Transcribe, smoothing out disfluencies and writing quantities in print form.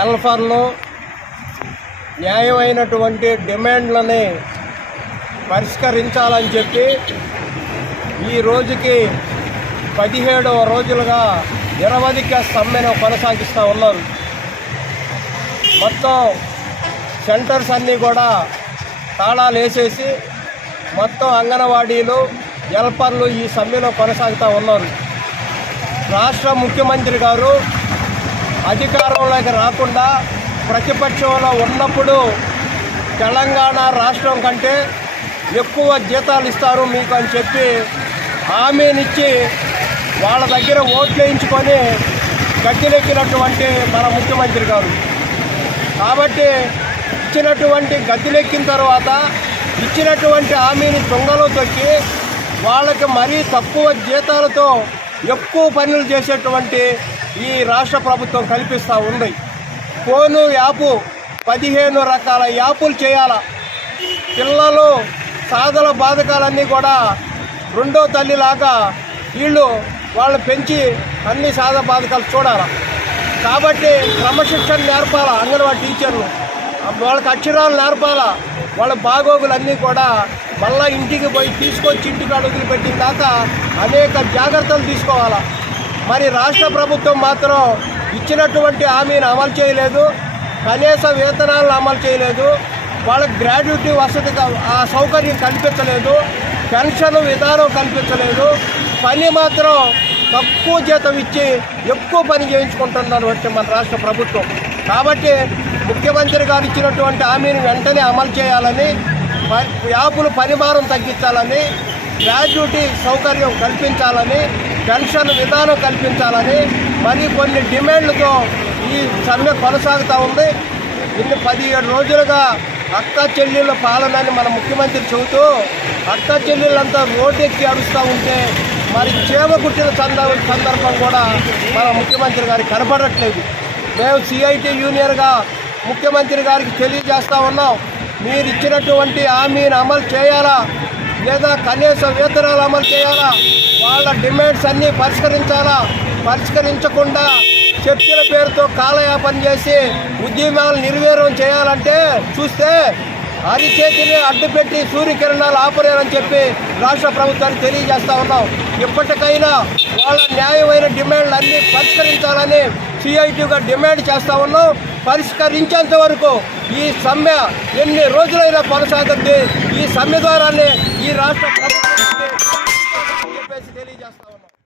ఎల్ఫర్లో న్యాయమైనటువంటి డిమాండ్లని పరిష్కరించాలని చెప్పి ఈ రోజుకి 17వ రోజులుగా నిరవధిక సమ్మెను కొనసాగిస్తూ ఉన్నారు. మొత్తం సెంటర్స్ అన్నీ కూడా తాళాలు వేసేసి మొత్తం అంగన్వాడీలు హెల్పర్లు ఈ సమ్మెలో కొనసాగుతూ ఉన్నారు. రాష్ట్ర ముఖ్యమంత్రి గారు అధికారంలోకి రాకుండా ప్రతిపక్షంలో ఉన్నప్పుడు తెలంగాణ రాష్ట్రం కంటే ఎక్కువ జీతాలు ఇస్తారు మీకు అని చెప్పి హామీనిచ్చి వాళ్ళ దగ్గర ఓట్లు వేయించుకొని గద్దెలెక్కినటువంటి మన ముఖ్యమంత్రి గారు. కాబట్టి గద్దెలెక్కిన తర్వాత ఇచ్చినటువంటి హామీని తుంగలో తొక్కి వాళ్ళకి మరీ తక్కువ జీతాలతో ఎక్కువ పనులు చేసేటువంటి ఈ రాష్ట్ర ప్రభుత్వం కల్పిస్తూ ఉంది. ఫోను యాపు 15 రకాల యాపులు చేయాల. పిల్లలు సాధన బాధకాలన్నీ కూడా రెండో తల్లిలాగా వాళ్ళు పెంచి అన్ని సాధన బాధకాలు చూడాలి. కాబట్టి క్రమశిక్షణ నేర్పాల. అంగన్వాడీ టీచర్లు వాళ్ళకి అక్షరాలు నేర్పాల. వాళ్ళ బాగోగులన్నీ కూడా మళ్ళీ ఇంటికి పోయి తీసుకొచ్చి ఇంటికాడ వదిలిపెట్టిన దాకా అనేక జాగ్రత్తలు తీసుకోవాలా. మరి రాష్ట్ర ప్రభుత్వం మాత్రం ఇచ్చినటువంటి హామీని అమలు చేయలేదు, కనీస వేతనాలను అమలు చేయలేదు, వాళ్ళకి గ్రాడ్యుటీ వసతి ఆ సౌకర్యం కల్పించలేదు, పెన్షన్ విధానం కల్పించలేదు, పని మాత్రం తక్కువ జీతం ఇచ్చి ఎక్కువ పని చేయించుకుంటున్నారు మన రాష్ట్ర ప్రభుత్వం. కాబట్టి ముఖ్యమంత్రి గారు ఇచ్చినటువంటి హామీని వెంటనే అమలు చేయాలని, యాపుల పరిమాణం తగ్గించాలని, గ్రాడ్యుటీ సౌకర్యం కల్పించాలని, పెన్షన్ విధానం కల్పించాలని మరి కొన్ని డిమాండ్లతో ఈ సమ్మె కొనసాగుతూ ఉంది. ఇన్ని 17 రోజులుగా అక్క చెల్లెళ్ళ పాలనని మన ముఖ్యమంత్రి చెబుతూ అక్క చెల్లెళ్ళంతా రోడ్డెక్కి అడుస్తూ ఉంటే మరి చేమ కుట్టిన సందర్భం కూడా మన ముఖ్యమంత్రి గారికి కనపడట్లేదు. మేము సిఐటి యూనియన్గా ముఖ్యమంత్రి గారికి తెలియజేస్తూ ఉన్నాం, మీరు ఇచ్చినటువంటి హామీని అమలు చేయాలా లేదా కనీస వేతనాలు అమలు చేయాలా, వాళ్ళ డిమాండ్స్ అన్నీ పరిష్కరించాలా. పరిష్కరించకుండా చర్చల పేరుతో కాలయాపన చేసి ఉద్యమాలు నిర్వీర్యం చేయాలంటే చూస్తే అరిచేతిని అడ్డుపెట్టి సూర్యకిరణాలు ఆపలేరని చెప్పి రాష్ట్ర ప్రభుత్వానికి తెలియజేస్తూ ఉన్నాం. ఇప్పటికైనా వాళ్ళ న్యాయమైన డిమాండ్లు అన్నీ పరిష్కరించాలని సిఐటిగా డిమాండ్ చేస్తూ ఉన్నాం. పరిష్కరించేంత వరకు ఈ సమ్మె ఎన్ని రోజులైనా కొనసాగుద్ది. ఈ సమ్మె ద్వారానే ఈ రాష్ట్ర ప్రభుత్వం